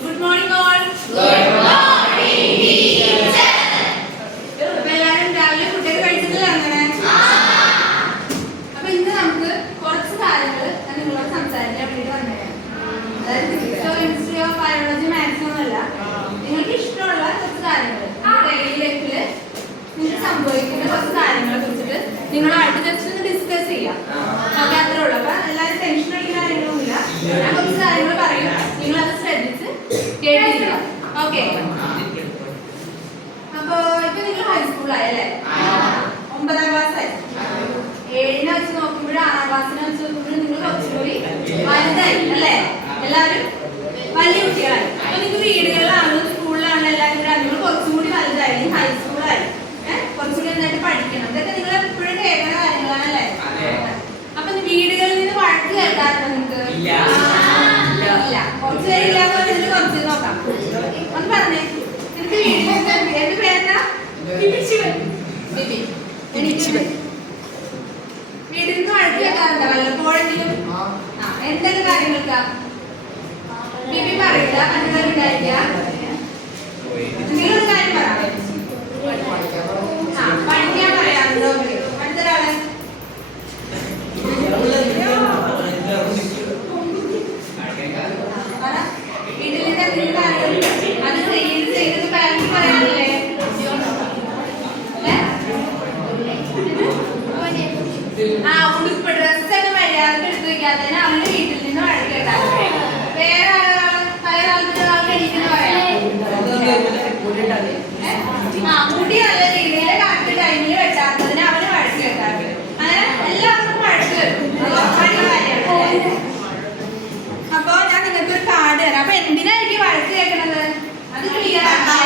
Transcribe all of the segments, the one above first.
Good morning all. Good morning teacher. എല്ലാവരും രാവിലെ ഫുഡൊക്കെ കഴിച്ചിട്ടില്ലേ? അപ്പൊ ഇന്ന് നമുക്ക് കുറച്ച് കാര്യങ്ങൾ നിങ്ങളോട് സംസാരിക്കാൻ വേണ്ടി വന്നതാണ്. അതായത് ഫിസിക്സോ കെമിസ്ട്രിയോ ബയോളജി മാത്സോ ഒന്നുമല്ല, നിങ്ങൾക്ക് ഇഷ്ടമുള്ള കുറച്ച് കാര്യങ്ങൾ ഡെയിലി ലൈഫില് നിങ്ങൾക്ക് സംഭവിക്കുന്ന കുറച്ച് കാര്യങ്ങളെ കുറിച്ചിട്ട് നിങ്ങളുമായിട്ട് ജസ്റ്റ് ഒന്ന് ഡിസ്കസ് ചെയ്യാം. ഓക്കെ, അത്രേ ഉള്ളൂ. അപ്പൊ എല്ലാവരും ടെൻഷൻ അടിക്കുന്ന കാര്യങ്ങളൊന്നുമില്ല. ഞാൻ കുറച്ച് കാര്യങ്ങൾ പറയും, നിങ്ങളത് ശ്രദ്ധിച്ച് കേട്ടിരിക്കുക. ഓക്കെ, അപ്പൊ ഇപ്പൊ നിങ്ങൾ ഹൈസ്കൂളായല്ലേ? 9ാം ക്ലാസ് ആയി. 7നെ വെച്ച് നോക്കുമ്പോഴും 6ാം ക്ലാസ്സിനെ വെച്ച് നോക്കുമ്പോഴും നിങ്ങൾ കുറച്ചുകൂടി വലുതായി അല്ലേ? എല്ലാവരും വലിയ കുട്ടികളായി. അപ്പൊ നിങ്ങൾക്ക് വീടുകളിലാണെങ്കിലും സ്കൂളിലാണെങ്കിലും എല്ലാവരും നിങ്ങൾ കുറച്ചും കൂടി വലുതായി, ഹൈസ്കൂളായി. കുറച്ചുകൂടി നന്നായിട്ട് പഠിക്കണം. ഇതൊക്കെ നിങ്ങൾ എപ്പോഴും കേൾക്കുന്ന കാര്യങ്ങളാണല്ലേ? അപ്പൊ വീടുകളിൽ നിന്ന് വഴക്ക് കേൾക്കാറുണ്ടോ നിങ്ങൾക്ക്? ഇല്ല. കുറച്ച് പേരില്ലാന്ന് പറഞ്ഞിട്ട് കുറച്ച് നോക്കാം. ഒന്ന് പറഞ്ഞേ, എനിക്ക് വീട്ടിൽ എന്റെ പേരെന്താ? വീട്ടിൽ നിന്ന് വഴക്ക് കേൾക്കാറുണ്ടോ വല്ലപ്പോഴെങ്കിലും? എന്തൊക്കെ കാര്യങ്ങൾക്കാ? ബിബി പറയില്ല, മറ്റുള്ളവർ വിചാരിക്കുക. നിങ്ങളൊരു കാര്യം പറയാം. പഠിക്കാൻ പറയാറുണ്ടോ? അടുത്തൊരാളെ വീട്ടിലെ അത് ചെയ്ത് പാരന്റ്സ് പറയാറില്ലേ? ഉടുപ്പ് ഡ്രസ്സൊക്കെ മര്യാദക്ക് എടുത്ത് വെക്കാത്തതിന് അവന്റെ വീട്ടിൽ നിന്ന് വഴക്ക് കേട്ടാൽ വേറെ പല കാലത്ത് ആൾക്ക് എണീക്കെന്ന് പറയാം. മുടി നല്ല രീതിയിൽ കറക്റ്റ് ടൈമിൽ വെട്ടാത്തതിന് അവന് വഴക്ക് കേട്ടാൽ അങ്ങനെ എല്ലാവർക്കും വഴക്ക് കേൾക്കും. കാര്യമാണ്. അപ്പൊ ഞാൻ നിങ്ങൾക്ക് ഒരു കാർഡ് തരാം. അപ്പൊ എന്തിനായിരിക്കും വഴക്ക് കേൾക്കണത്? അത് ക്ലിയർ ആക്കാൻ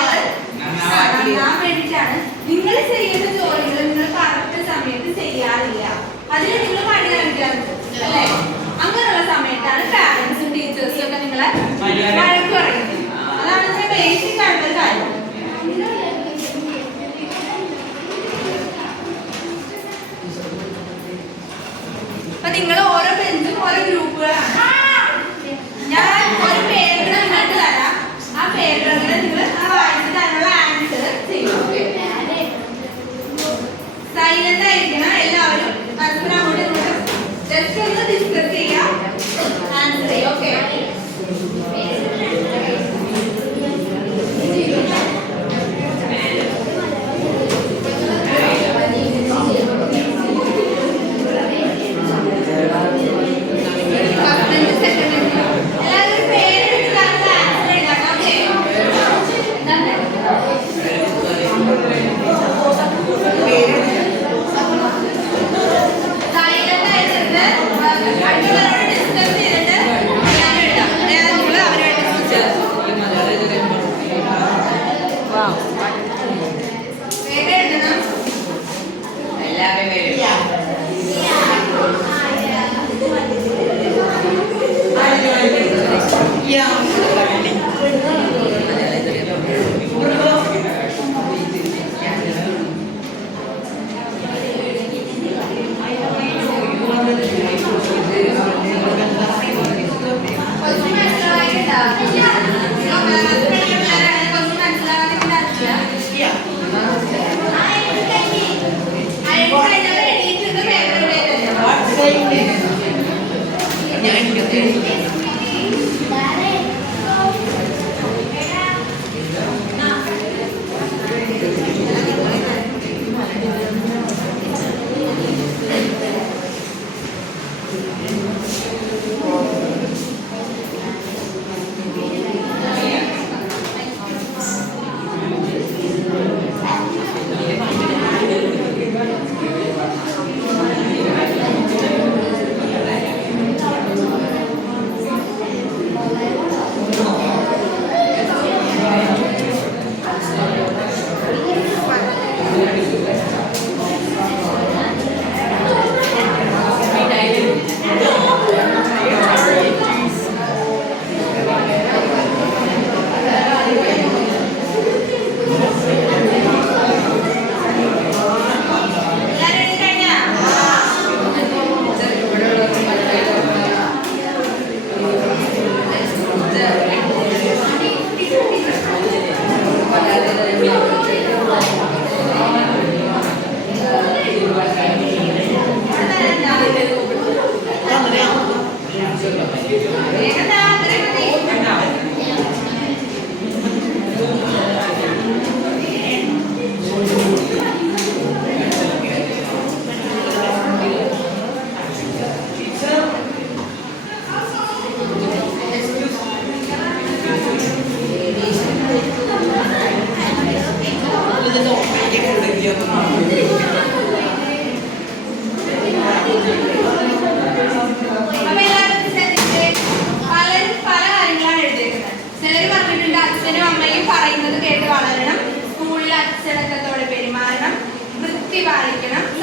വേണ്ടിയിട്ടാണ്. നിങ്ങൾ ചെയ്യുന്ന ജോലികൾ നിങ്ങൾ കറക്റ്റ് സമയത്ത് ചെയ്യാറില്ല, അതിൽ നിങ്ങൾ മടി കാണിക്കാറുണ്ട് അല്ലേ? അങ്ങനെയുള്ള സമയത്താണ് പാരന്റ്സും ടീച്ചേഴ്സും ഒക്കെ നിങ്ങളെ വഴക്ക് പറയുന്നത്. അതാണ് ഇതിന്റെ ബേസിക് ആയിട്ടുള്ള കാര്യം. അപ്പൊ നിങ്ങൾ ഓരോ ബെഞ്ചും ഓരോ ഗ്രൂപ്പുകളാണ്. ഞാൻ ഒരു പേപ്പർ നിങ്ങൾക്ക് തരാം. ആ പേപ്പറുകൾ നിങ്ങൾ വായിച്ചിട്ട് അതിനുള്ള ആൻസർ ചെയ്യും. സൈലന്റ് ആയിരിക്കണം എല്ലാവരും. പരസ്പരം അങ്ങോട്ട് ഇങ്ങോട്ട് ജസ്റ്റ് ഒന്ന് ഡിസ്കസ് ചെയ്യാം, ആൻസർ ചെയ്യും. ഓക്കെ,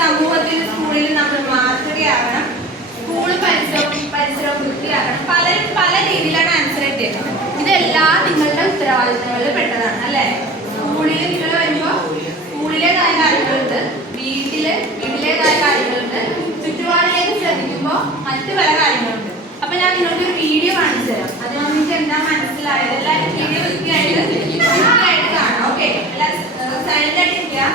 സമൂഹത്തിൽ സ്കൂളിൽ നമ്മൾ മാതൃകയാകണം. സ്കൂൾ പരിസരവും വൃത്തിയാക്കണം. പലരും പല രീതിയിലാണ് ആൻസർ എത്തിയത്. ഇതെല്ലാം നിങ്ങളുടെ ഉത്തരവാദിത്തങ്ങളിൽ പെട്ടതാണ് അല്ലേ? സ്കൂളിൽ നിങ്ങൾ വരുമ്പോൾ സ്കൂളിലേതായ കാര്യങ്ങളുണ്ട്, വീട്ടിലേതായ കാര്യങ്ങളുണ്ട്, ചുറ്റുപാടിലേക്ക് ശ്രദ്ധിക്കുമ്പോൾ മറ്റു പല കാര്യങ്ങളുണ്ട്. അപ്പൊ ഞാൻ നിങ്ങൾക്ക് ഒരു വീഡിയോ കാണിച്ചു തരാം. അത് നിങ്ങൾക്ക് എന്താ മനസ്സിലായത്? എല്ലാവരും വീഡിയോ വൃത്തിയായിട്ട് കാണാം. ഓക്കെ, എല്ലാവരും സൈലന്റ് ആയിട്ട് ഇരിക്കുക.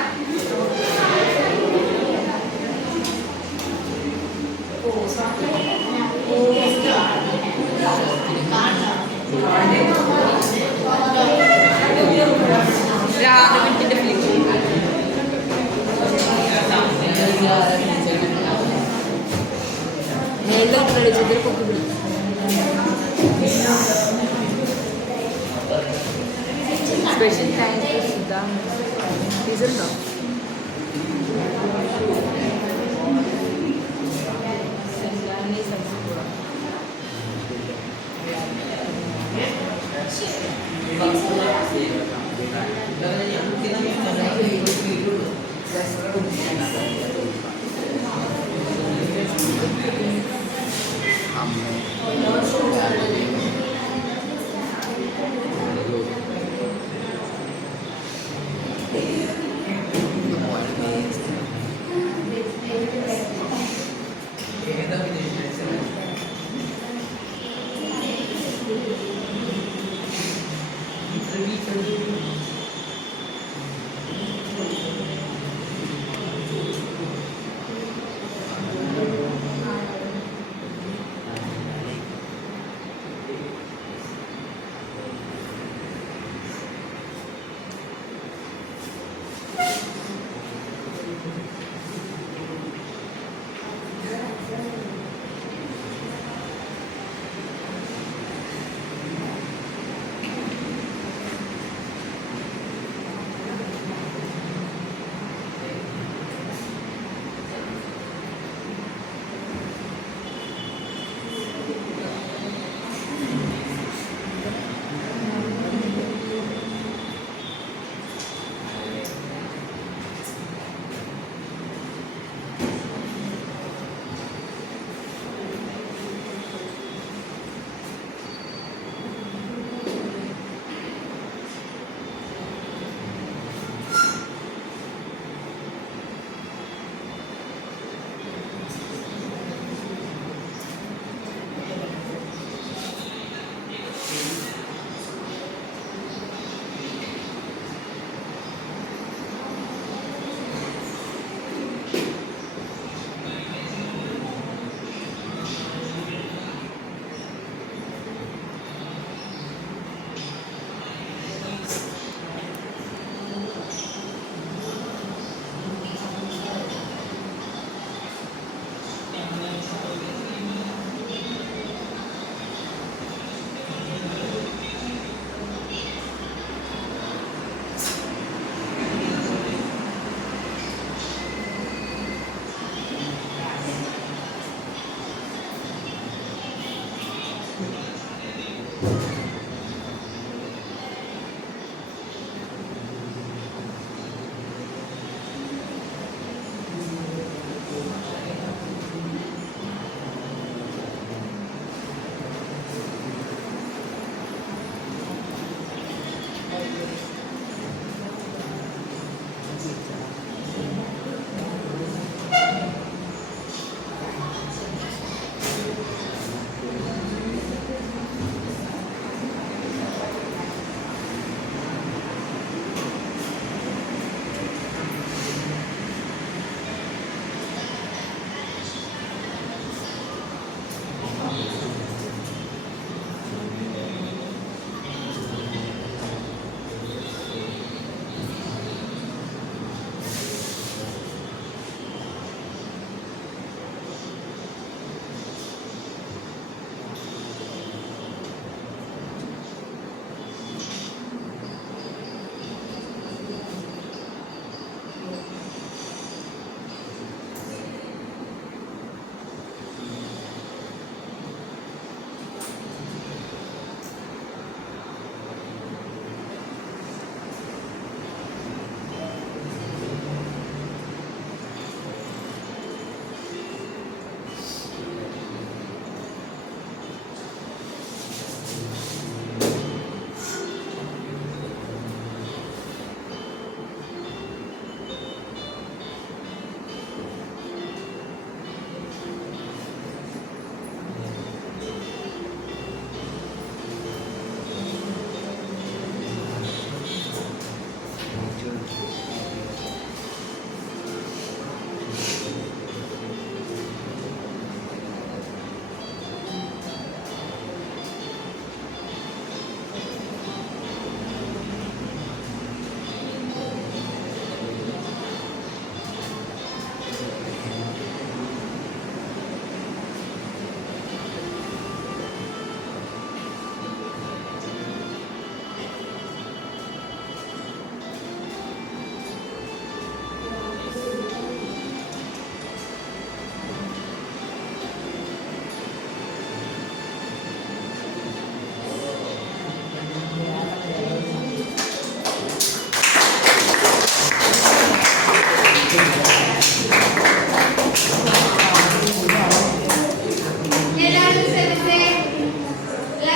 സ്പെഷ്യൽ താങ്ക്സ് സുധാ ടീച്ചറുണ്ടോ?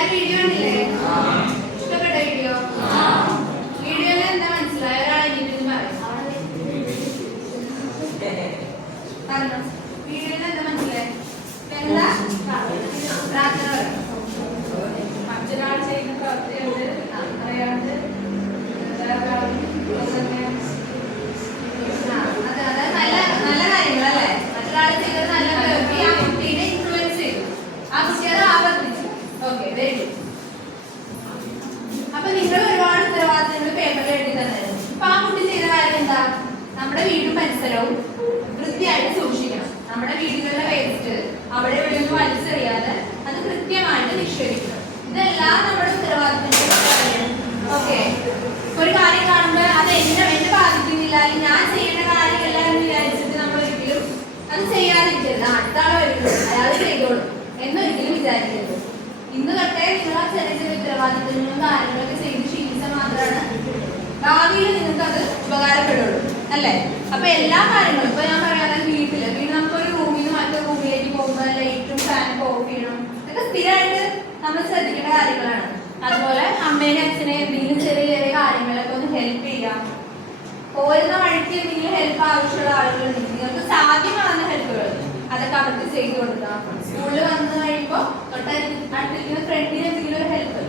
എല്ലാരും വീഡിയോ കണ്ടില്ലേ? ഇഷ്ടപ്പെട്ട വീഡിയോ? വീഡിയോയിൽ എന്താ മനസ്സിലായ? ഒരാളെ വീഡിയോയിൽ പറഞ്ഞു. വീഡിയോയിൽ എന്താ മനസ്സിലായി? എന്താ പ്രാർത്ഥന മറ്റൊരാൾ ചെയ്യുന്ന പ്രവർത്തിയുണ്ട് അറിയാണ്ട് അതായത് നല്ല നല്ല കാര്യങ്ങളല്ലേ? മറ്റൊരാൾ ചെയ്തത് നല്ല പ്രവൃത്തി ആ കുട്ടീനെ ഇൻഫ്ലുവൻസ് ചെയ്തു, ആ കുട്ടി അത് ആവർത്തിച്ചു. Okay, very good. അപ്പൊ നിങ്ങൾ ഒരുപാട് ഉത്തരവാദിത്തങ്ങൾ പേപ്പറിൽ എഴുതി തന്നായിരുന്നു. അപ്പൊ ആ കുട്ടി ചെയ്ത കാര്യം എന്താ? നമ്മുടെ വീടും പരിസരവും വൃത്തിയായിട്ട് സൂക്ഷിക്കണം. നമ്മുടെ വീടുകളിലെ വേസ്റ്റ് അവിടെ ഇവിടെ ഒന്നും വലിച്ചെറിയാതെ അത് കൃത്യമായിട്ട് നിക്ഷേപിക്കണം. ഇതെല്ലാം നമ്മുടെ ഉത്തരവാദിത്തങ്ങൾ. ഓക്കെ, ഒരു കാര്യം കാണുമ്പോൾ അത് എന്നെ ബാധിക്കുന്നില്ല, അല്ലെങ്കിൽ ഞാൻ ചെയ്യേണ്ട കാര്യമല്ല എന്ന് വിചാരിച്ചിട്ട് നമ്മൾ ഒരിക്കലും അത് ചെയ്യാതിരിക്കരുത്. അടുത്ത ആളെ വരുള്ളൂ, അയാൾ ചെയ്തോളൂ എന്നൊരിക്കലും വിചാരിക്കരുത്. ഇന്ന് തൊട്ടേ നിങ്ങൾ ആ ചെറിയ ചെറിയ ഉത്തരവാദിത്തങ്ങളും കാര്യങ്ങളൊക്കെ ചെയ്ത് ശീലിച്ചാൽ മാത്രമാണ് ഭാവിയിൽ നിങ്ങൾക്ക് അത് ഉപകാരപ്പെടുള്ളൂ, അല്ലേ? അപ്പൊ എല്ലാ കാര്യങ്ങളും ഇപ്പൊ ഞാൻ പറയാതെ വീട്ടിൽ നമുക്കൊരു റൂമിൽ നിന്ന് മറ്റൊരു റൂമിലേക്ക് പോകുമ്പോൾ ലൈറ്റും ഫാനൊക്കെ ഓഫ് ചെയ്യണം. ഇതൊക്കെ സ്ഥിരമായിട്ട് നമ്മൾ ശ്രദ്ധിക്കേണ്ട കാര്യങ്ങളാണ്. അതുപോലെ അമ്മേനെ അച്ഛനെ എന്തെങ്കിലും ചെറിയ ചെറിയ കാര്യങ്ങളൊക്കെ ഒന്ന് ഹെൽപ്പ് ചെയ്യാം. പോരുന്ന വഴിക്ക് എന്തെങ്കിലും ഹെൽപ്പ് ആവശ്യമുള്ള ആളുകളുണ്ടെങ്കിൽ നിങ്ങൾക്ക് സാധ്യമാകുന്ന ഹെൽപ്പുകൾ അതൊക്കെ അവർക്ക് ചെയ്തു കൊടുക്കാം. സ്കൂളിൽ വന്നു കഴിയുമ്പോൾ തൊട്ടടുത്തിരിക്കുന്ന ഫ്രണ്ടിന് എന്തെങ്കിലും ഒരു ഹെൽപ്പ്,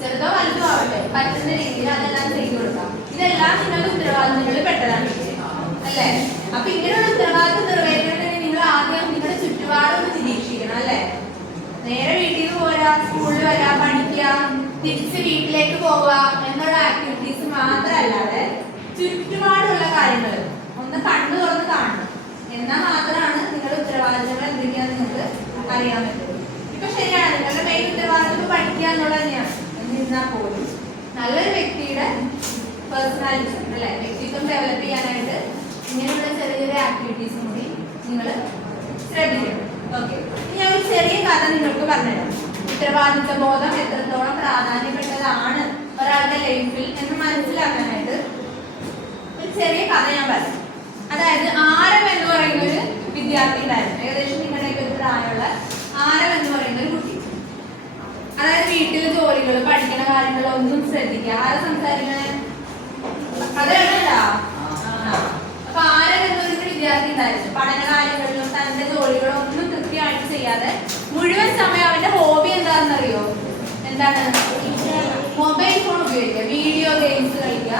ചെറുതോ വലുതോ ആവട്ടെ, പറ്റുന്ന രീതിയിൽ അതെല്ലാം ചെയ്തു കൊടുക്കാം. ഇതെല്ലാം നിങ്ങളുടെ ഉത്തരവാദിത്തങ്ങളിൽ പെട്ടതാണ്, അല്ലേ? അപ്പൊ ഇങ്ങനെയുള്ള ഉത്തരവാദിത്തം നിറവേറ്റണമെങ്കിൽ നിങ്ങൾ ആദ്യം നിങ്ങളുടെ ചുറ്റുപാടൊന്ന് നിരീക്ഷിക്കണം, അല്ലേ? നേരെ വീട്ടിൽ നിന്ന് പോരാ, സ്കൂളിൽ വരാ, പഠിക്കുക, തിരിച്ച് വീട്ടിലേക്ക് പോവുക എന്നുള്ള ആക്ടിവിറ്റീസ് മാത്രമല്ലാതെ ചുറ്റുപാടുള്ള കാര്യങ്ങൾ ഒന്ന് കണ്ണു തുറന്ന് കാണണം. എന്നാൽ മാത്രമാണ് നിങ്ങളുടെ ഉത്തരവാദിത്തങ്ങൾ എന്തൊക്കെയാന്ന് നിങ്ങൾക്ക് അറിയാൻ പറ്റുള്ളൂ. ഇപ്പൊ ശരിയാണ്, നിങ്ങളുടെ മെയിൻ ഉത്തരവാദിത്തം പഠിക്കുക എന്നുള്ളത് തന്നെയാണ്. എന്നിരുന്നാൽ പോലും നല്ലൊരു വ്യക്തിയുടെ പേഴ്സണാലിറ്റി, അല്ലെ, വ്യക്തിത്വം ഡെവലപ്പ് ചെയ്യാനായിട്ട് ഇങ്ങനെയുള്ള ചെറിയ ചെറിയ ആക്ടിവിറ്റീസും കൂടി നിങ്ങൾ ശ്രദ്ധിക്കണം. ഓക്കെ, ഞാൻ ഒരു ചെറിയ കഥ നിങ്ങൾക്ക് പറഞ്ഞുതരാം. ഉത്തരവാദിത്ത ബോധം എത്രത്തോളം പ്രാധാന്യപ്പെട്ടതാണ് ഒരാളുടെ ലൈഫിൽ എന്ന് മനസ്സിലാക്കാനായിട്ട് ഒരു ചെറിയ കഥ ഞാൻ പറയാം. അതായത് ആരവ് എന്ന് പറയുന്ന ഒരു വിദ്യാർത്ഥി ഉണ്ടായിരുന്നു. ഏകദേശം നിങ്ങളുടെയൊക്കെ ഒരു പ്രായമുള്ള ആരവ് എന്ന് പറയുന്ന ഒരു കുട്ടി. അതായത് വീട്ടിലെ ജോലികൾ, പഠിക്കുന്ന കാര്യങ്ങളൊന്നും ശ്രദ്ധിക്കുക. ആരെ സംസാരിക്കണേ? അതെല്ലാ. അപ്പൊ ആരവ് എന്നൊരു വിദ്യാർത്ഥി ഉണ്ടായിരുന്നു. പഠന കാര്യങ്ങളിലും തന്റെ ജോലികളും ഒന്നും കൃത്യമായിട്ട് ചെയ്യാതെ മുഴുവൻ സമയം അവന്റെ ഹോബി എന്താണെന്നറിയോ? എന്താണ്? മൊബൈൽ ഫോൺ ഉപയോഗിക്കുക, വീഡിയോ ഗെയിംസ് കളിക്കുക,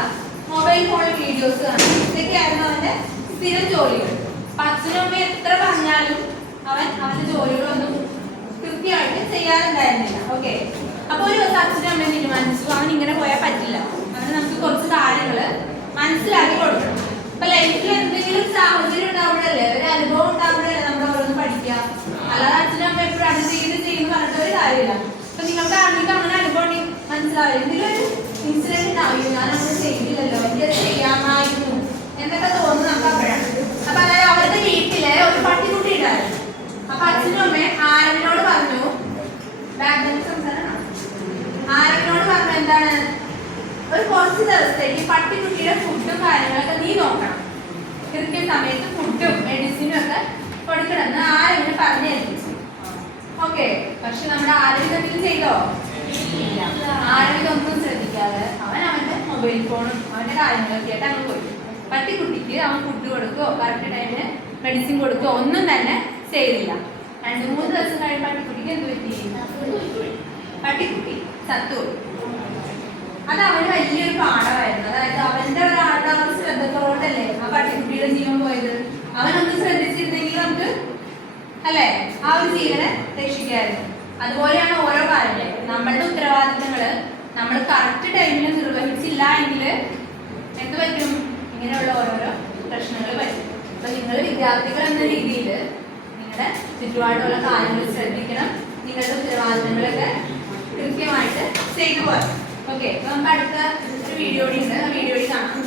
മൊബൈൽ ഫോണിൽ വീഡിയോസ് കാണുക. ഇതൊക്കെയായിരുന്നു അവന്റെ സ്ഥിരം ജോലികൾ. അച്ഛനും അമ്മയും എത്ര പറഞ്ഞാലും അവന്റെ ജോലികളൊന്നും കൃത്യമായിട്ട് ചെയ്യാറുണ്ടായിരുന്നില്ല. ഓക്കെ, അപ്പൊ ഒരു ദിവസം അച്ഛനും അമ്മയും തീരുമാനിച്ചു അവൻ ഇങ്ങനെ പോയാൽ പറ്റില്ല, അവന് നമുക്ക് കുറച്ച് കാര്യങ്ങള് മനസ്സിലാക്കി കൊടുക്കണം. അപ്പൊ ലൈഫിൽ എന്തെങ്കിലും സാഹചര്യം ഉണ്ടാവുമ്പോഴല്ലേ, ഒരു അനുഭവം ഉണ്ടാവുമ്പോഴല്ലേ നമ്മൾ ഓരോന്ന് പഠിക്കുക. അല്ലാതെ അച്ഛനും അമ്മ എപ്പോഴും അത് ചെയ്യുന്നു പറഞ്ഞിട്ട് ഒരു കാര്യമില്ല. അപ്പൊ നിങ്ങൾക്ക് ആണെങ്കിൽ അങ്ങനെ അനുഭവം മനസ്സിലാവില്ല. എന്തെങ്കിലും ഒരു ഇൻസിഡന്റ് ഉണ്ടാവില്ല, ഞാൻ അങ്ങനെ ചെയ്തില്ലല്ലോ, എനിക്കത് ചെയ്യാമായിരുന്നു എന്നൊക്കെ തോന്നുന്നു നമുക്ക് അപ്പോഴാണ്. അപ്പൊ അതായത് അവരുടെ വീട്ടില് ഒരു പട്ടിക്കുട്ടി ഉണ്ടായിരുന്നു. അപ്പൊ അച്ഛനും അമ്മയും ആരവിനോട് പറഞ്ഞു, ആരവിനോട് പറഞ്ഞു എന്താണ്, ഒരു കുറച്ച് ദിവസത്തേക്ക് പട്ടിക്കുട്ടിയുടെ ഫുഡും കാര്യങ്ങളൊക്കെ നീ നോക്കണം, കൃത്യസമയത്ത് ഫുഡും മെഡിസിനും ഒക്കെ കൊടുക്കണമെന്ന് ആരവിനെ പറഞ്ഞു ഏൽപ്പിച്ചു. ഓക്കെ, പക്ഷെ നമ്മുടെ ആരവിധത്തിൽ ചെയ്തോ? ആരവിധൊന്നും ശ്രദ്ധിക്കാതെ അവന്റെ മൊബൈൽ ഫോണും അവന്റെ കാര്യങ്ങളൊക്കെ ആയിട്ട് അങ്ങ് പോയി. പട്ടിക്കുട്ടിക്ക് അവൻ ഫുഡ് കൊടുക്കുകയോ കറക്റ്റ് ടൈമിന് മെഡിസിൻ കൊടുക്കുകയോ ഒന്നും തന്നെ ചെയ്തില്ല. 2-3 ദിവസം കഴിയുമ്പോൾ പട്ടിക്കുട്ടിക്ക് എന്ത് പറ്റി? പട്ടിക്കുട്ടി ചത്തുപോയി. അത് അവന് വലിയൊരു പാഠമായിരുന്നു. അതായത് അവന്റെ ഒരാളുടെ അവർ ശ്രദ്ധത്തോടല്ലേ ആ പട്ടിക്കുട്ടിയുടെ ജീവൻ പോയത്. അവനൊന്നും ശ്രദ്ധിച്ചിരുന്നെങ്കിൽ നമുക്ക് അല്ലെ ആ ഒരു ജീവനെ രക്ഷിക്കായിരുന്നു. അതുപോലെയാണ് ഓരോ കാര്യങ്ങളും. നമ്മളുടെ ഉത്തരവാദിത്തങ്ങള് നമ്മൾ കറക്റ്റ് ടൈമിൽ നിർവഹിച്ചില്ല എങ്കിൽ എന്ത് പറ്റും? ഇങ്ങനെയുള്ള ഓരോരോ പ്രശ്നങ്ങൾ വരും. അപ്പൊ നിങ്ങൾ വിദ്യാർത്ഥികൾ എന്ന രീതിയിൽ നിങ്ങളുടെ ചുറ്റുപാടുള്ള കാര്യങ്ങൾ ശ്രദ്ധിക്കണം. നിങ്ങളുടെ ഉത്തരവാദിത്തങ്ങളൊക്കെ കൃത്യമായിട്ട് ചെയ്തു പോകാം. ഓക്കെ, നമുക്ക് അടുത്ത ഒരു വീഡിയോ ഉണ്ട്, ആ വീഡിയോ കാണാം.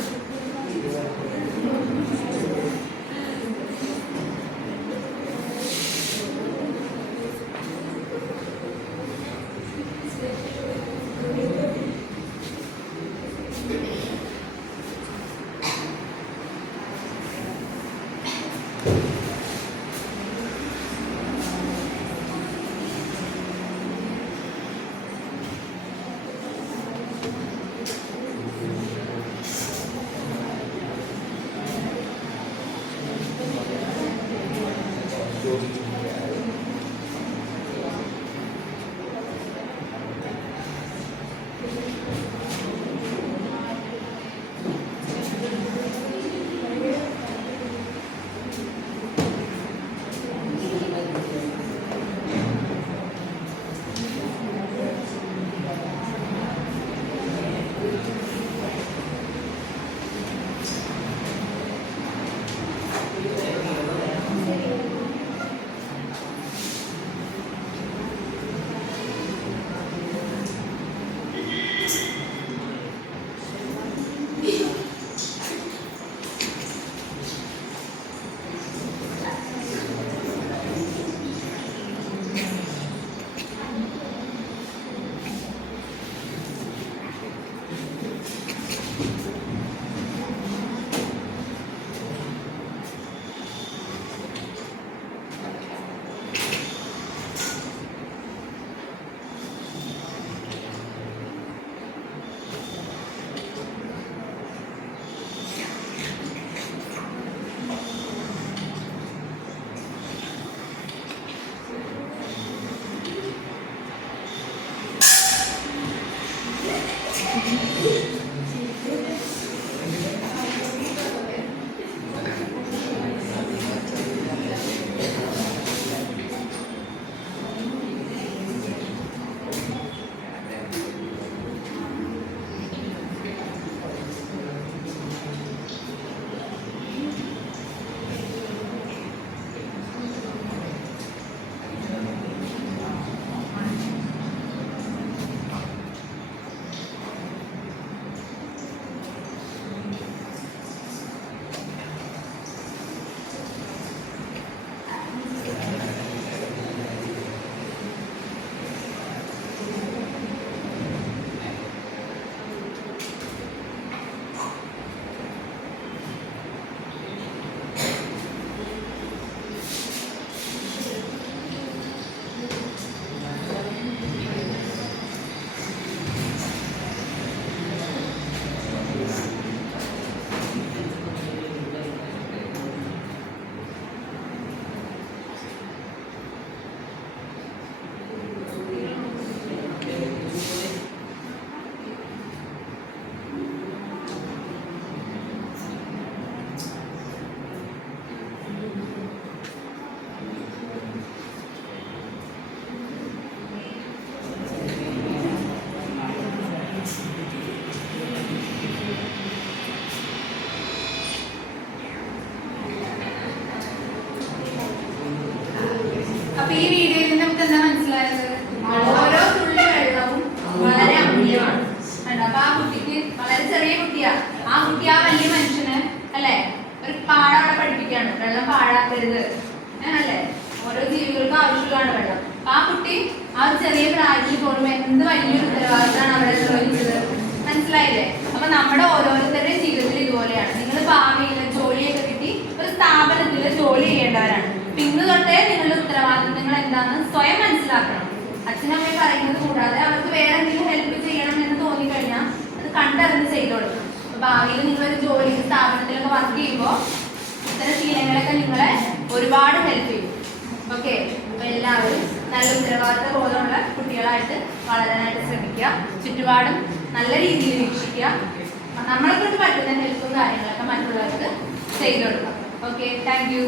അപ്പൊ ഈ വീഡിയോയിൽ നമുക്ക് എന്താ മനസ്സിലായത്? ഓരോ തുള്ളി വെള്ളവും വളരെ അമൂല്യമാണ്. അപ്പൊ ആ കുട്ടിക്ക് വളരെ ചെറിയ കുട്ടിയാ, ആ കുട്ടി ആ വലിയ മനുഷ്യന് അല്ലെ ഒരു പാഠം അവിടെ പഠിപ്പിക്കുകയാണ്, വെള്ളം പാഴാക്കരുത് അല്ലേ. ഓരോ ജീവികൾക്കും ആവശ്യമാണ് വെള്ളം. ആ കുട്ടി ആ ഒരു ചെറിയ പ്രായത്തിൽ പോലും എന്ത് വലിയൊരു ഉത്തരവാദിത്തമാണ് അവിടെ നിർവഹിച്ചത്. മനസ്സിലായില്ലേ? അപ്പൊ നമ്മുടെ ഓരോരുത്തരുടെയും ജീവിതത്തിൽ ഇതുപോലെയാണ്. നിങ്ങൾ ഭാവിയിൽ ജോലിയൊക്കെ കിട്ടി ഒരു സ്ഥാപനത്തിൽ ജോലി ചെയ്യേണ്ടവരാണ്. ഇന്ന് തൊട്ടേ നിങ്ങളുടെ ഉത്തരവാദിത്തങ്ങൾ എന്താണെന്ന് സ്വയം മനസ്സിലാക്കണം. അച്ഛനമ്മയും പറയുന്നത് കൂടാതെ അവർക്ക് വേറെ എന്തെങ്കിലും ഹെൽപ്പ് ചെയ്യണം എന്ന് തോന്നിക്കഴിഞ്ഞാൽ അത് കണ്ടറിഞ്ഞ് ചെയ്തു കൊടുക്കണം. അപ്പൊ ഭാവിയിൽ നിങ്ങളൊരു ജോലി സ്ഥാപനത്തിലൊക്കെ വർക്ക് ചെയ്യുമ്പോൾ ഇത്തരം ശീലങ്ങളൊക്കെ നിങ്ങളെ ഒരുപാട് ഹെൽപ്പ് ചെയ്യും. ഓക്കെ, അപ്പൊ എല്ലാവരും നല്ല ഉത്തരവാദിത്ത ബോധമുള്ള കുട്ടികളായിട്ട് വളരാനായിട്ട് ശ്രമിക്കുക. ചുറ്റുപാടും നല്ല രീതിയിൽ വീക്ഷിക്കുക. നമ്മളെ കൊണ്ട് പറ്റുന്ന ഹെൽപ്പും കാര്യങ്ങളൊക്കെ മറ്റുള്ളവർക്ക് ചെയ്തു കൊടുക്കാം. Okay, thank you.